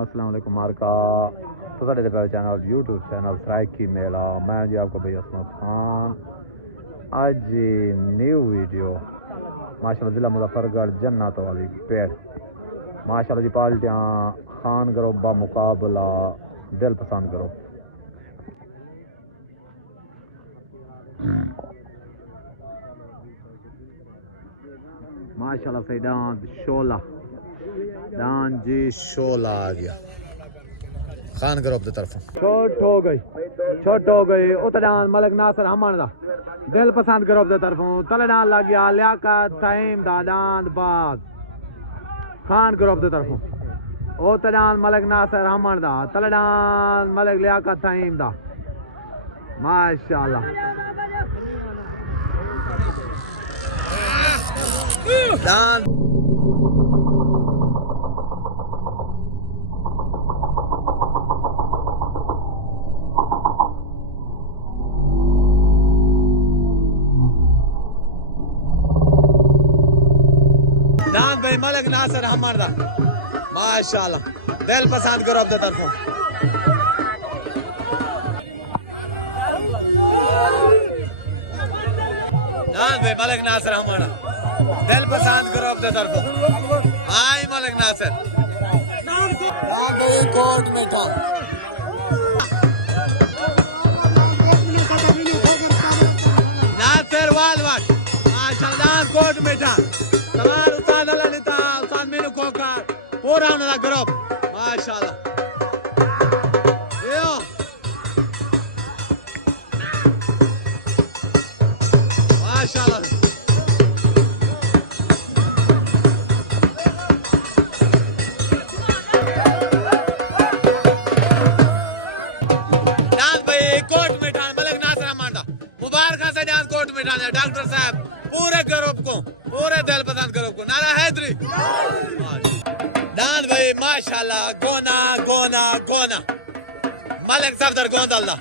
अस्सलाम वालेकुम मारका तो साढ़े चैनल यूट्यूब चैनल सराइकी मेला। मैं जी आपको भाई असमत खान। आज न्यू वीडियो माशाल्लाह जिला मुजफ्फरगढ़ जन्नत वाली पेड़ माशाल्लाह जी पार्टियाँ खान ग्रुप बा मुकाबला दिल पसंद करो। माशाल्लाह से डांस जी शोला आ गया खान ग्रुप की तरफ छोट हो गई उत डांस मलिक नासिर हमन दा दिल पसंद ग्रुप की तरफों तले डांस लग गया लियाकत तईम दा डांस बाज खान ग्रुप की तरफों उत डांस मलिक नासिर हमन दा तले डांस मलिक लियाकत तईम दा माशाल्लाह डांस भाई मलिक नासिर हमर दा माशाल्लाह दिल पसंद करो अपने तरफों भाई मलिक नासिर हमर दिल पसंद करो अपने तरफों आई मलिक नासिर कोट में था नासिर वालवाट माशाल्लाह कोट में था पूरा उन्होंने ग्रुप माशाल्लाह माशाल्लाह डांस भाई कोट में ठान मलिक नासिर हमन दा मुबारक से डांस कोट में ठान डॉक्टर साहब पूरे ग्रुप को पूरे दिल पसंद ग्रुप को नारा हैदरी डांस भाई माशाल्लाह गोना गोना गोना मलिक सफदर गोंदल्ला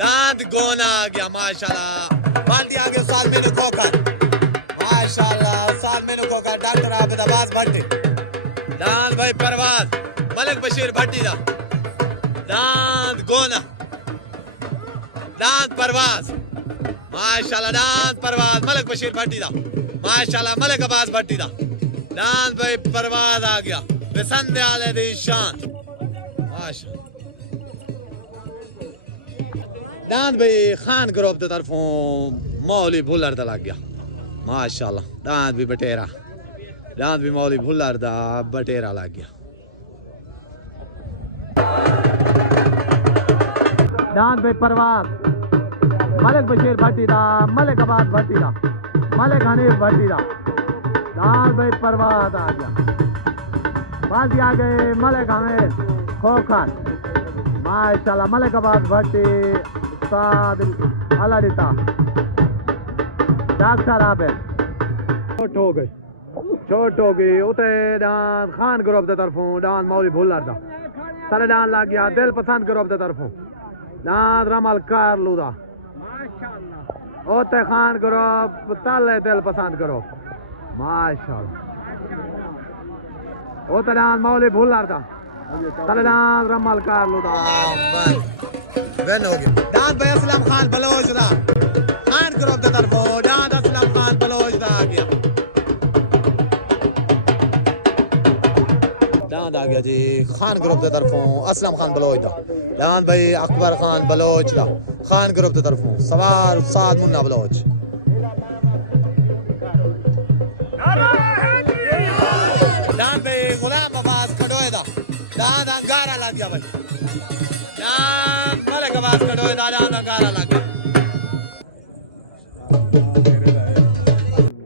डांस गोना आ गया माशाल्लाह बाल्टी आगे साल में खोकर माशाल्लाह साल में खोकर डॉक्टर आबिद अब्बास भट्टी डांस भाई परवाज मलिक बशीर भट्टी दा डांस गोना डांस परवाज माशाल्लाह डांस परवाज मलिक बशीर भट्टी दा माशाल्लाह मलिक अब्बास भट्टी दा डांस भाई परवाज आ गया बेसंदे आले दी शान माशाल्लाह डांस भाई खान ग्रुप की तरफों मौली भुल्लर दा लग गया माशाल्लाह डांस भी बटेरा डांस भी मौली भुल्लर दा बटेरा लग गया डांस भाई परवाज मलिक बशीर भट्टी दा मलिक अब्बास भट्टी दा मलिक हनीफ भट्टी दा डांस भाई परवाज आ गया बाजी आ गए मलिक हमें खोखर माशाल्लाह मलिक अब्बास भट्टी उस्ताद अलादिता डॉक्टर आबिद छोट हो गई उते डांस खान ग्रुप की तरफों डांस मौली भुल्लर दा तले डांस लग गया दिल पसंद ग्रुप की तरफों डांस रमल कारलू दा उते खान ग्रुप तले दिल पसंद करो माशाल्लाह वो तलान मौली भुल्लर दा तलान रमल कारलू दा वेन हो गया डांस भाई असलम खान बलोच दा खान ग्रुप की तरफों डांस असलम खान बलोच दा आ गया डांस आ गया जी खान ग्रुप की तरफों असलम खान बलोच दा डांस भाई अकबर खान बलोच दा खान ग्रुप की तरफों सवार उस्ताद मुन्ना बलोच डांस भाई गुलाम अब्बास खड़ोए दा डांस अंगारा लग गया भाई डांस मलिक अब्बास खड़ोए दा डांस अंगारा लग गया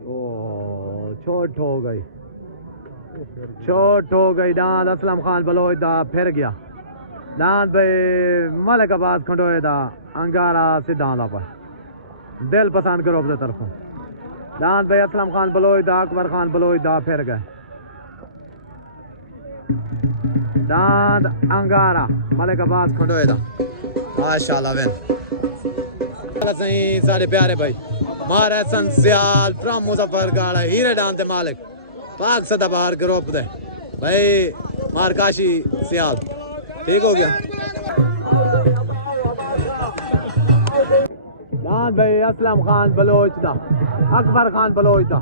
ओ छोट हो गई डांस असलम खान बलोच दा फिर गया डांस भाई मलिक अब्बास खड़ोए दा अंगारा सीधा दा पर दिल पसंद करो अपने तरफों डांस भाई असलम खान बलोच दा अकबर खान बलोच दा फिर गए डांस अंगारा मलिक अब्बास खड़ोए दा माशाल्लाह वेन सही सारे प्यारे भाई मारे संसियाल फ्रॉम मुजफ्फरगढ़ हीरे डांस दे मालिक पाक सदाबार ग्रुप दे भाई मारकाशी सियाल। ठीक हो गया। दान भाई असलम खान बलोच दा, अकबर खान बलोच दा।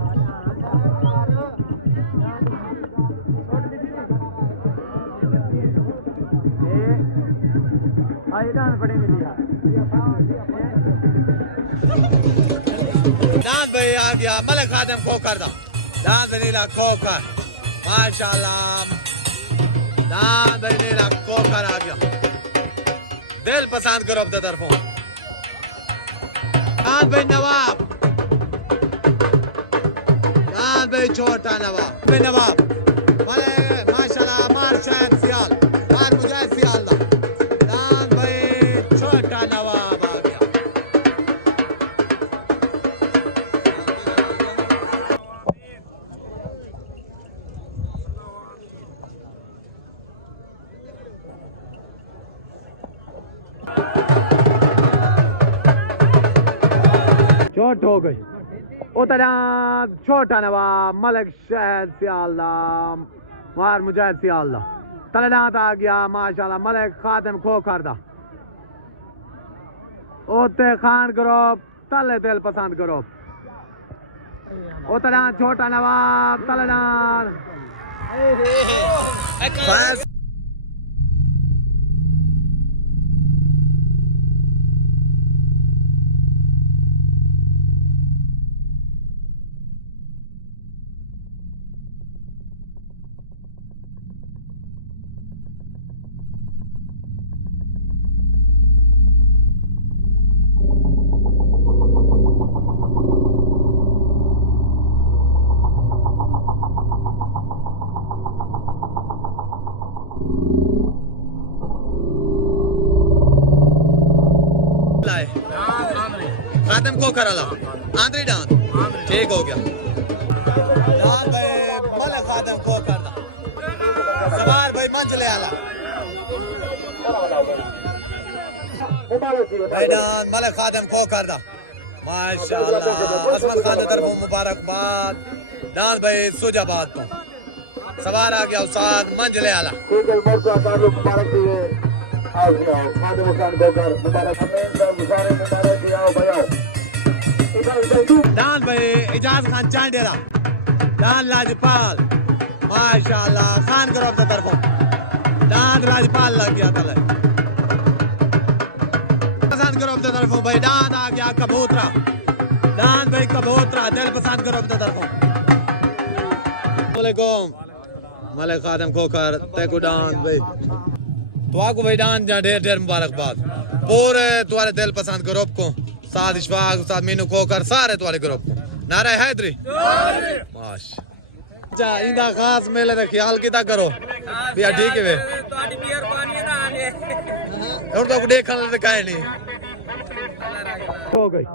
दान भाई आ गया मलिक खादम खोकर दा, दान नीला खोकर माशाल्लाह। दान भाई नीला खोकर आ गया, दिल पसंद करो अपने तरफों। दान भाई नवाब, दान भाई छोटा नवाब, भाई नवाब मलिक माशाल्लाह। मार शहर सियाल, मार मुजाहिद सियाल दा। दान भाई छोटा नवाब आ गया। चोट हो गई उतना। छोटा नवाब मलिक शहद सियालदा, मार मुजाहिद सियालदा। तलनात आ गया माशाल्लाह मलिक खादम खोकर दा। ओते खान ग्रुप तले दिल पसंद ग्रुप। उतना छोटा नवाब तलनात। खादम को कराला आंद्री डांस। ठीक हो गया। दान भाई मलिक खादम को करना, सवार भाई मंजले आला। भाई डान मलिक खादम को करना माशाल्लाह। असमत खान तरफ मुबारकबाद। दान भाई सुजाबाद तो सवार आ गया उस्ताद मंजले आला। दान भाई इजाज खान चांडेरा, दान लाजपाल माशाल्लाह खान ग्रुप की तरफ। दान राजपाल लग गया तले पसंद ग्रुप की तरफ भाई। दान आ गया कबूतरा, दान भाई कबूतरा दिल पसंद ग्रुप की तरफ। वालेकुम मलिक खादम खोकर तेको दान भाई तो आपको भाई दान ढेर ढेर मुबारकबाद। पूरे तुम्हारे दिल पसंद ग्रुप को साथ इशफाक साथ मीनू खोकर सारे तुम्हारे ग्रुप को नारा हैदरी माशा। अच्छा इंदा खास मेले का ख्याल किता करो भैया। ठीक है वे और तो देखने लगे काहे नहीं हो गई।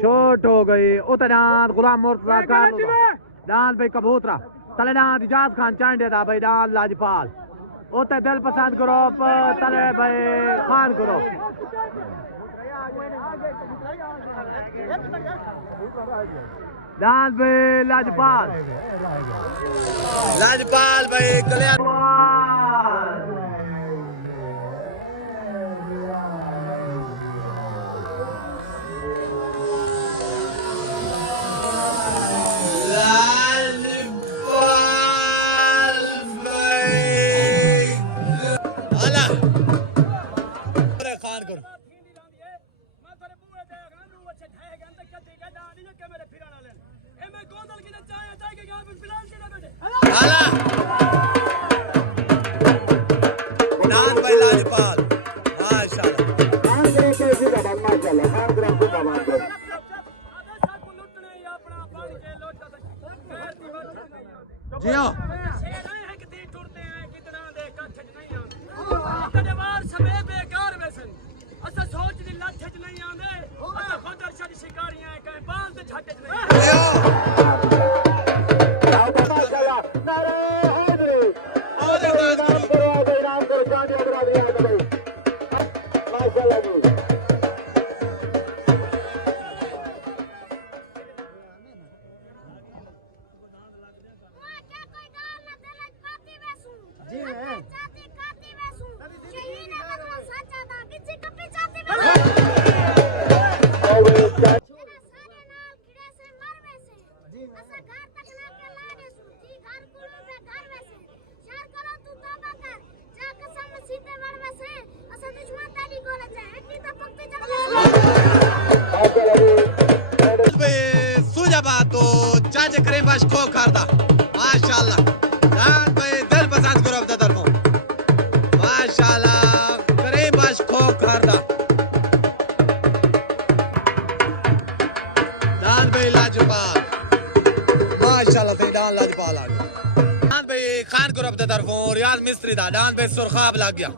छोट हो गई उतना गुलाम मुर्तजा कार दान भाई कबूतरा तलेनाथ इजाज खान चांडे दा भाई। दान लाजपाल उते दिल पसंद ग्रुप तले भाई खान ग्रुप। दान भाई लाजपाल, लाजपाल भाई कल्याण। बाश खो खारदा माशाल्लाह दान भाई दिल पसंद करो अपने तरफों माशाल्लाह करीम बाश खो खारदा दान भाई लाजवाब माशाल्लाह ते दान लाजवाब आ गया दान भाई खान करो अपने तरफों रियाज मिस्त्री दा दान भाई सुरखाब लग गया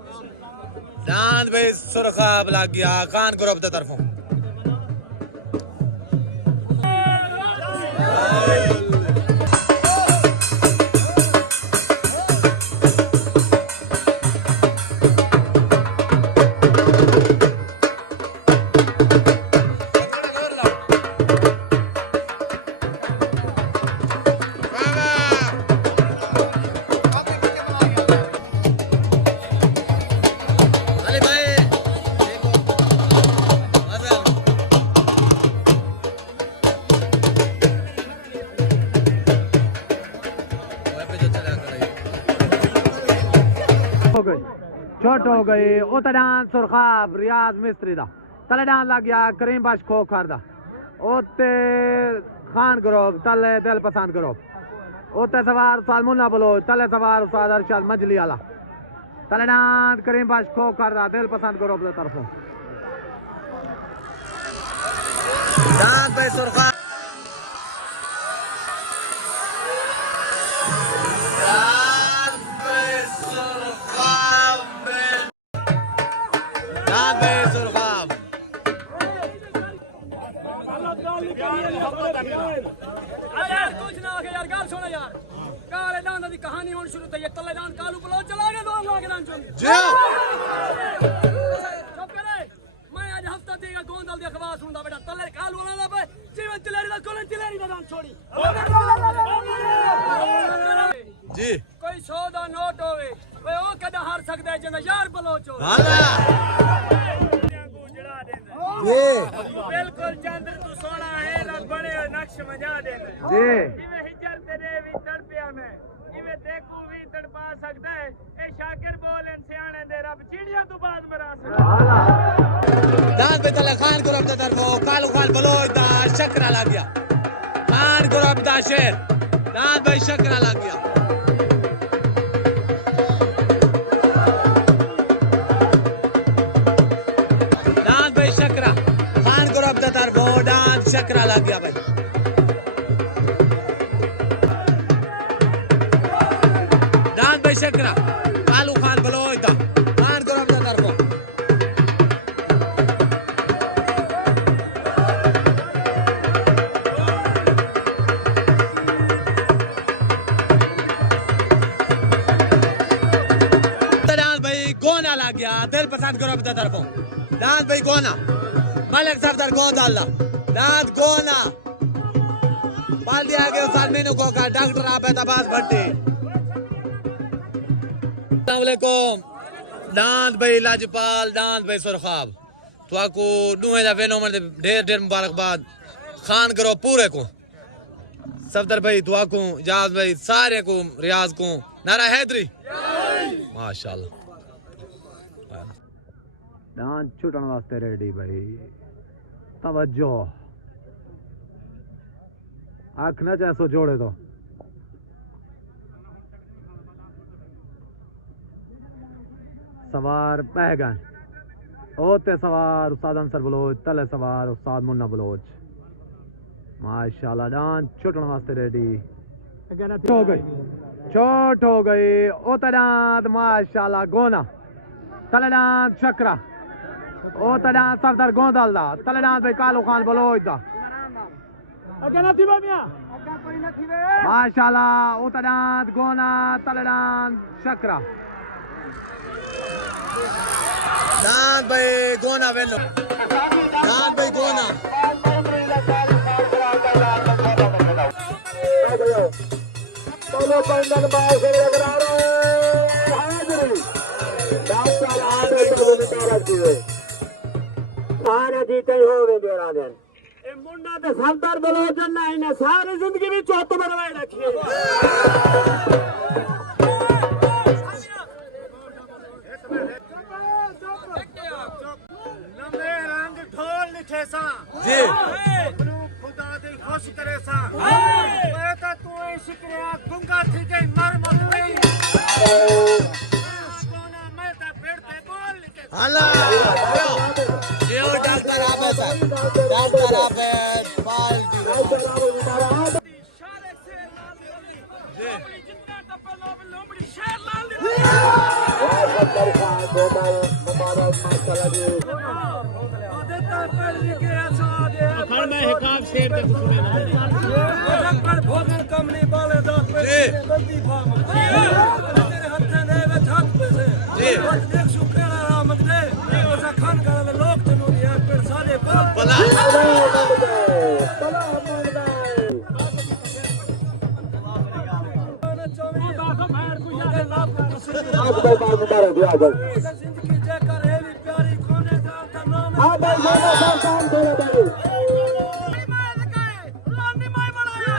दान भाई सुरखाब लग गया खान करो अपने तरफों छोट हो गई उतडान सुरखाब रियाज मिस्त्री दा तलेडान लग गया करीम बाश खो खारदा ओते खान ग्रुप तले दिल पसंद ग्रुप ओते सवार उस्ताद मुन्ना बलोच तले सवार उस्ताद अरशद मजली आला तलेडान करीम बाश खो खारदा दिल पसंद ग्रुप की तरफों दान पे सुरखाब यार कुछ ना आके यार गाल सुनो यार काले दान दी कहानी होनी शुरू थई तले दान कालू बलो चला गए दो लाख दान चुन जी चुप करे मैं आज हफ्ता देगा गोंदल दी अखबार सुनदा बेटा तले कालू वाला पे जीवन चिलेरी दा कोलन चिलेरी दा दान छोड़ी जी कोई 100 दा नोट होवे ओए ओ कदा हार सकदा है जिंदा यार बलोच हो ये बिल्कुल चंद्र तू सोना है ना बड़े नक्श मजा दे जी जिवे हिजर तेरे भी तड़पिया में जिवे देखू भी तड़पा सकदा है ए शाकिर बोलन सियाने दे रब चिड़िया तू बाद मरा सकदा दान पे तले खान ग्रुप दा तरफो कालू खान बलोच दा शकरा लग गया खान ग्रुप दा शेर दान भाई शकरा लग गया तरफो डांस शकरा लग गया भाई डांस भाई शकरा कालू खान बलोच दा खान ग्रुप दा तरफो डांस भाई गोना लग गया दिल पसंद ग्रुप दा तरफो डांस भाई गोना मलिक सफदर गोंदल दाद गोना पाल दिया गया उस्ताद मीनू को का डॉक्टर आबिद अब्बास भट्टी अस्सलाम वालेकुम दांत भाई लाजपाल दांत भाई सुरखाब तो आपको दुए दा फेनोमन दे ढेर मुबारकबाद खान करो पूरे को सफदर भाई तो आपको इजाज भाई सारे को रियाज को नारा हैदरी माशाल्लाह डांस छुटन वास्ते रेडी भाई तवज्जो आँख न जैसो जोड़े तो सवार बहगन ओते सवार उस्ताद अंसर बलोच तले सवार उस्ताद मुन्ना बलोच माशाल्लाह डांस छुटन वास्ते रेडी हो गई चोट हो गई ओते डांस माशाल्लाह गोना तले डांस शकरा ओ तडान सफदर गोंदल दा तलेडान भाई कालू खान बलोच दा अगे न थी मिया अगे कोई न थी वे माशाल्लाह ओ तडान गोना तलेडान शकरा दान भाई गोना वेनो दान भाई गोना बोलो पंडन बाय से लगरारो हाजिरी डॉक्टर आने तो निकाल दिए सारे जीते हो गए बेरा दिन ए मुंडा ते सरदार बलोच ना इने सारी जिंदगी में चौथ बनवाए रखी है लंबे रंग ढोल लिखे सा जी खुदा दे खुश करे सा मैं तो तू शिकरिया गुंगा थी गई मर मर गई मैं ता पेड़ पे बोल हला यो डॉक्टर आपे सर डॉक्टर आपे बाल शारे से लाल जी जितना टप्पा लोमड़ी शेर लाल दी डॉक्टर खान गोपाल मुबारक माशाल्लाह जी देता पेड़ के ऐसा दे अखड़ में हिकाब शेर तक सुने ना पर भोजन कमली वाले दा पे गलती फाम तेरे हत्थे दे विच हाथ पे से जी देख सुकेड़ा रामक दे ओसा खान का लोग तनु या पेड़ सारे बला आज भाई बात मुबारक दिया भाई जिंदगी जेकर है भी प्यारी खोने दा का नाम हां भाई दोनों काम थोड़ा भाई लानी माई बनाया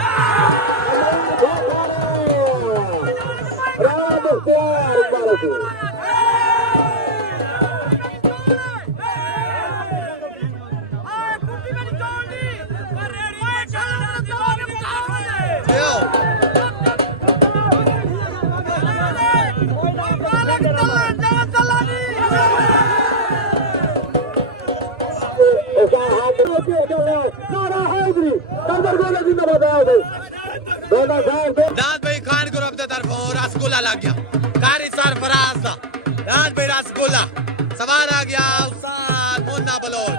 राम मुख्तार मुबारक कुटी मेरी जोड़ी पर रेडी पे चल दीवार मुकाबले यो ऐसा हाथ में चला नारा हैदरी कंदर गोला जिंदाबाद आओ दोनों साहब दाद भाई खान ग्रुप की तरफ रसगुल्ला लग गया कारी सरफराज दा दाद भाई रसगुल्ला सवार आ गया उस्ताद मुन्ना बलोच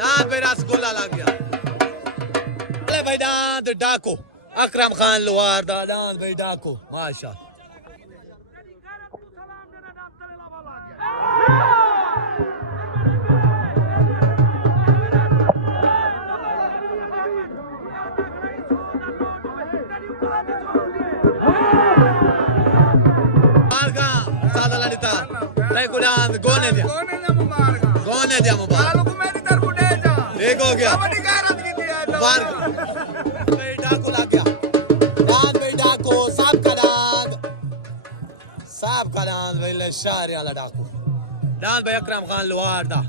दाद भाई रसगुल्ला लग गया अरे भाई दाद डाको अकरम खान लोहार दा दाद भाई डाको माशाल्लाह गोने दिया मुबारक एक हो गया डाकू लग गया दान भाई डाकू साहब का दान भाई शहर वाला डाकू दान भाई अकरम खान लोहार दा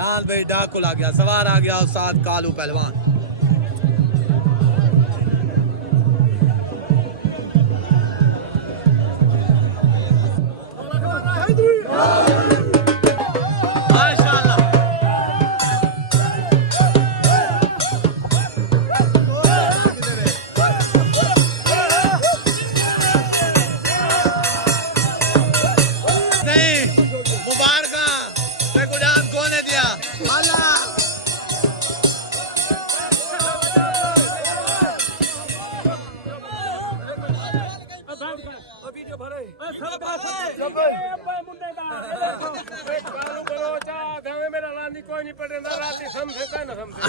दान भाई डाकू लग गया सवार आ गया उस्ताद कालू पहलवान कोई नहीं पड़े ना रात समझे का ना समझे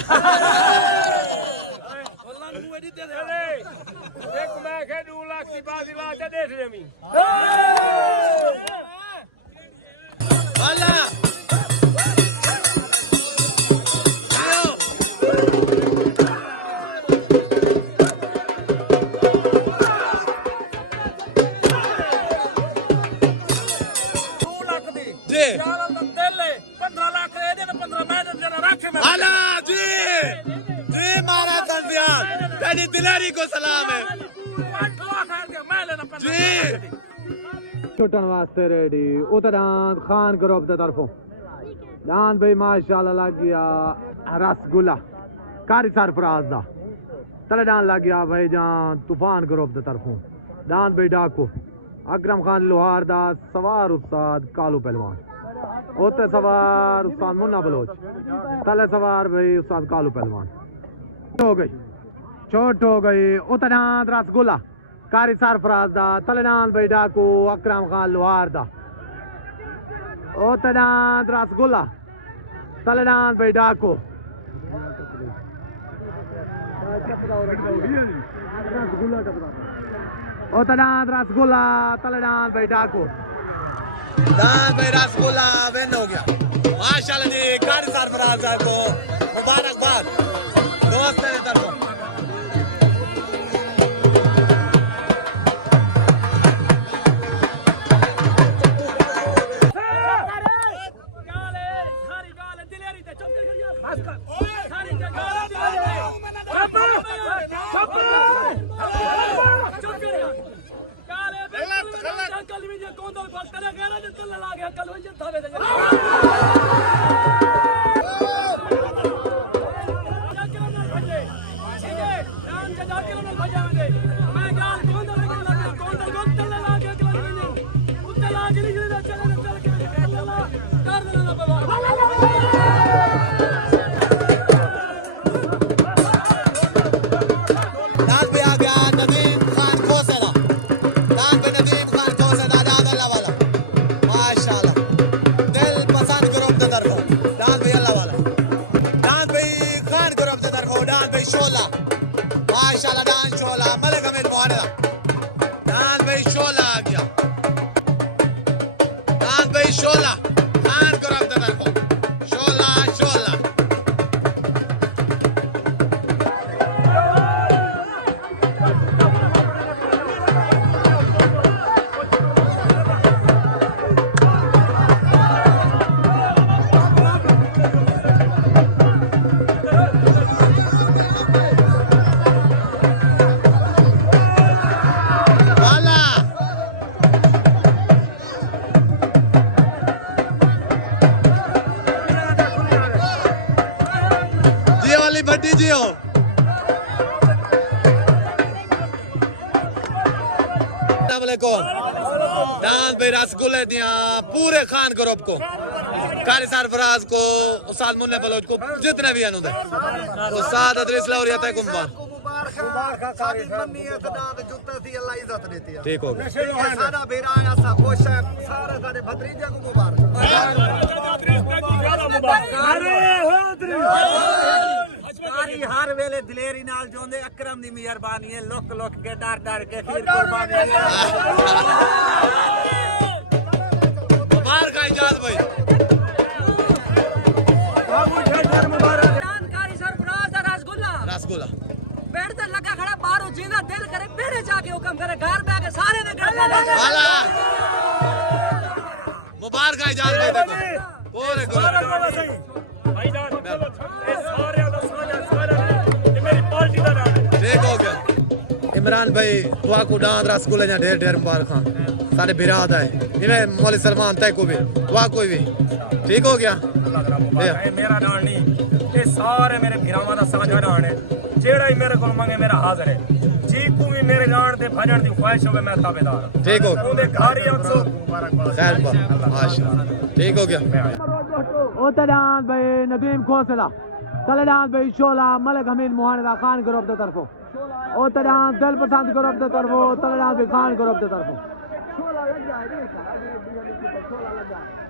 एक मैं के 2 लाख की बात इला जा देख जमी अल्लाह दिलारी को सलाम है जी छुटन वास्ते रेडी उतरान खान ग्रुप की तरफों दान भाई माशाल्लाह लग गया रसगुल्ला कारी सरफराज दा तले डान लग गया भाई जान तूफान ग्रुप की तरफों दान भाई डाको अकरम खान लोहार दा सवार उस्ताद कालू पहलवान होते सवार उस्ताद मुन्ना बलोच तले सवार भाई उस्ताद कालू पहलवान हो गई चोट हो गई उतनाद रसगुल्ला कारी सरफराज दा तलनाद भाई डाकू अकरम खान लोहार दा उतनाद रसगुल्ला तलनाद भाई डाकू उतनाद रसगुल्ला तलनाद भाई डाकू दान भाई रसगुल्ला विन हो गया माशाल्लाह जी कारी सरफराज को मुबारकबाद दोस्त ने तरफ सारी कल ला गया कल वजन था वे डांस पे आ गया नदीम खान खोसेला। डांस पे नदीम खान खोसेला डांस अल्लाह वाला माशाल्लाह दिल पसंद ग्रुप दे तरफों डांस पे अल्लाह वाला डांस पे खान ग्रुप दे तरफों डांस पे शोला माशाल्लाह डांस शोला मलिक हमीद मोहने डांस पे शोला आ गया डांस पे शोला खान ग्रुप दे तरफों शोला शोला वाला जियो वाली भट्टी जियो डांस भाई रसगुल्ले दिया पूरे खान ग्रुप को कारी सरफराज को उस्ताद मुन्ने बलोच को जितने भी अनुदे उस्ताद अदरीस लाहौरिया तक कुंबार ठीक हो गया हर वेले दिलेरी नाल जोंदे अकरम दी मेहरबानी है लोक लोक के डर डर के खीर कुर्बानी मुबारक है इजाज भाई कारी सरफराज दा रसगुल्ला रसगुल्ला पेड़ ते लगा खड़ा बाहरों जिंदा दिल करे पेड़े जाके हुक्म करे घर बैठ के सारे दे घर वाला मुबारक है इजाज भाई देखो पूरे ग्रुप ठीक हो गया इमरान भाई तुआ को डांस रसगुल्ले या ढेर ढेर मुबारक खान सारे बिराद है इन्हें मौलवी सलमान तय को भी तुआ कोई भी ठीक हो गया मेरा डांड नहीं ये सारे मेरे भिरावां दा साझा डांड है जेड़ा ही मेरे को मंगे मेरा हाजिर है जी को भी मेरे डांड ते भजन दी ख्वाहिश होवे मैं ताबेदार ठीक हो ओदे घर ही अक्सो खैर माशाल्लाह ठीक हो गया ओते डांस भाई नदीम खोसला तले डांस भाई शोला मलिक हमीद मोहने खान ग्रुप दे तरफों ओते डांस दिल पसंद ग्रुप दे तरफों तले डांस भाई खान ग्रुप दे तरफों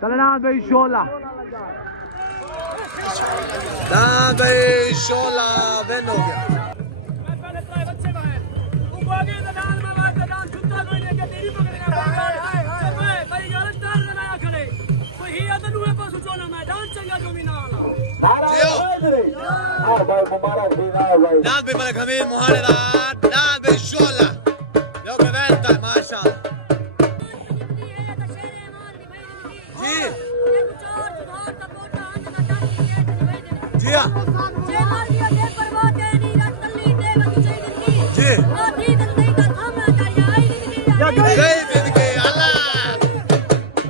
तले डांस भाई शोला डांस भाई शोला विन हो गया डांस भी मलिक हमीद मोहने डांस भी शोला जो के वेंटा माशाल्लाह जी जी हाँ। जी जय बिदके अल्लाह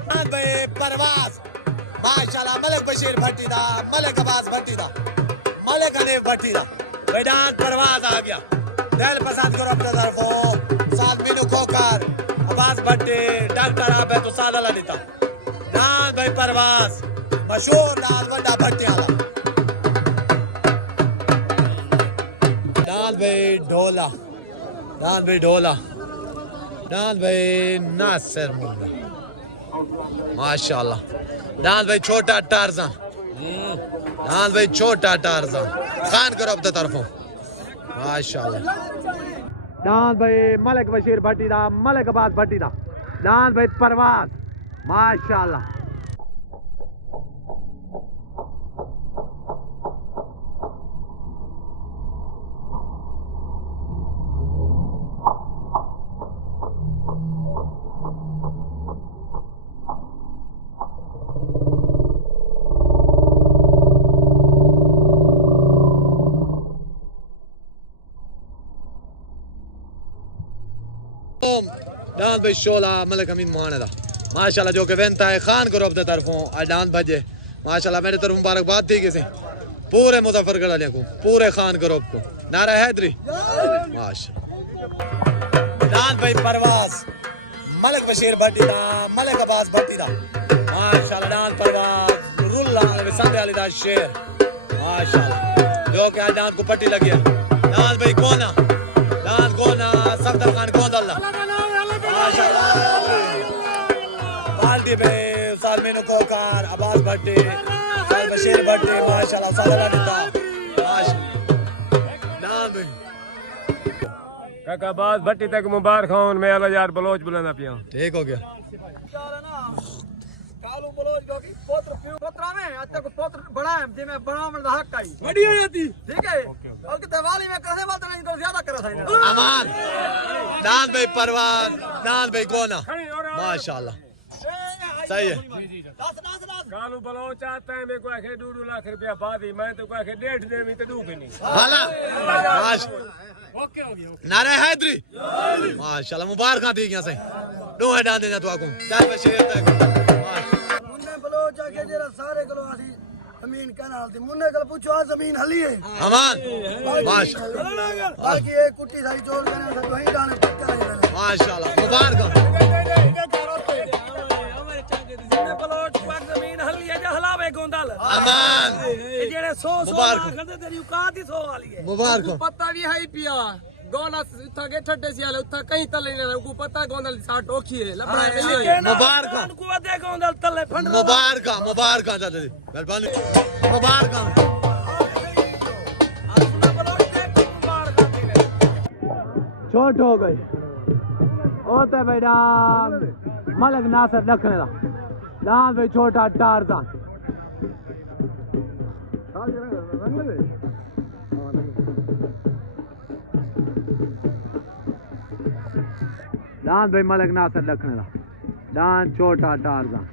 डांस भाई परवाज माशाल्लाह मलिक बशीर भट्टी दा मलिक अब्बास भट्टी दा मलिक हनीफ भट्टी दा भाई डांस परवाज आ गया दिल पसंद करो अपने तरफों साथ मीनू खोकर अब्बास भट्टी डॉक्टर आबे तो साला ललिता डांस भाई परवाज मशहूर डांस वड्डा भट्टी वाला डांस भाई ढोला डांस भाई ढोला डांस भाई नासिर मुल्ला माशाल्लाह डांस भाई छोटा टारज़न डांस भाई छोटा टारज़न खान ग्रुप दी तरफों माशाल्लाह डांस भाई मलिक बशीर भट्टी दा मलिक अब्बास भट्टी दा डांस भाई परवाज माशाल्लाह डांस भाई शोला मलिक हमीद मोहने दा माशाल्लाह जो कि वेंता है खान ग्रुप की तरफों अडान भजे माशाल्लाह मेरी तरफ मुबारकबाद थी किसी पूरे मुजफ्फरगढ़ वाले को पूरे खान ग्रुप को नारा हैदरी माशाल्लाह अडान भाई परवाज मलिक बशीर भट्टी दा मलिक अब्बास भट्टी दा माशाल्लाह अडान परवाज रुल्ला विसंदे अली दा शेर माशाल्लाह जो कि अडान को पट्टी लगी है अडान भाई कोना सफदर खान कोदल्ला माशाल्लाह बाल्टी पे उस्ताद मीनू कोकार अब्बास भट्टी बशीर भट्टी माशाल्लाह सादरा निता नाम भाई काका बात भट्टी तक मुबारक हो मैं अल्लाह यार बलोच बुलाना पिया ठीक हो गया कालू बलोच को की पुत्र पुत्रा में अत्ते को पुत्र बड़ा है जे मैं बनावन दा हक आई बढ़िया जाती ठीक है और कि दिवाली में कैसे बात नहीं तो ज्यादा करा था अमान नान भाई परवान नान भाई गोना माशाल्लाह सही है कालू बलोच आता है मेरे को आखे 2 लाख रुपया बाद ही मैं तो को आखे 1.5 दे मी तो दूं नहीं हाला ओके हो गया नारे हैदरी माशाल्लाह मुबारक दी गया सही दो है डाल देना तो आपको चार पे शेर तक मुन्ने बलोच आके जरा सारे कलो आसी जमीन कनाल दी मुन्ने कल पूछो आ जमीन हली है अमान माशाल्लाह बाकी ये कुट्टी सारी चोर करने से तो ही जाने पक्का है माशाल्लाह मुबारक बलोच पर जमीन हली है हलावे गोंदल अमान ये जेड़े 100 लाख दे तेरी औकात ही 100 वाली है मुबारक पता भी है पिया गोना उठा के ठड्डे सियाले उठा कहीं तले नहीं को पता गोंदल साठ ओखी है लबड़ा मुबारक को दे गोंदल तले फंड मुबारक मुबारक दादा जी मेहरबानी मुबारक छोट हो गई ओते भाई डान मलिक नासर रखने दा डान भाई छोटा टारजान डान भाई मलिक नासर रखने दा डान छोटा टारजान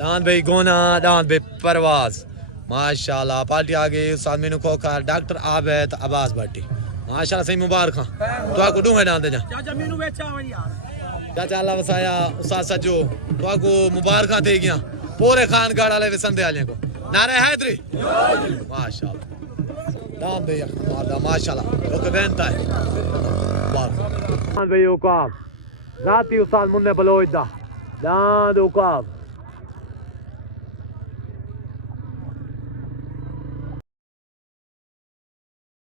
दान भाई गोना दान भाई परवाज माशाल्लाह पार्टी आ गई उस्ताद मीनू खोकार डॉक्टर आबिद अब्बास भट्टी माशाल्लाह सही मुबारक तो आपको दूं है डाल दे जा चाचा मीनू बेचा वही यार चाचा अल्लाह वसाया उस्ताद सजो तो आपको मुबारक थे गया पूरे खानगढ़ वाले विसंदे वाले को नारे हैदरी माशाल्लाह दान भाई माशाल्लाह तो बेनता है भाई उकाब जाती उस्ताद मुन्ने बलोच दा दांद उकाब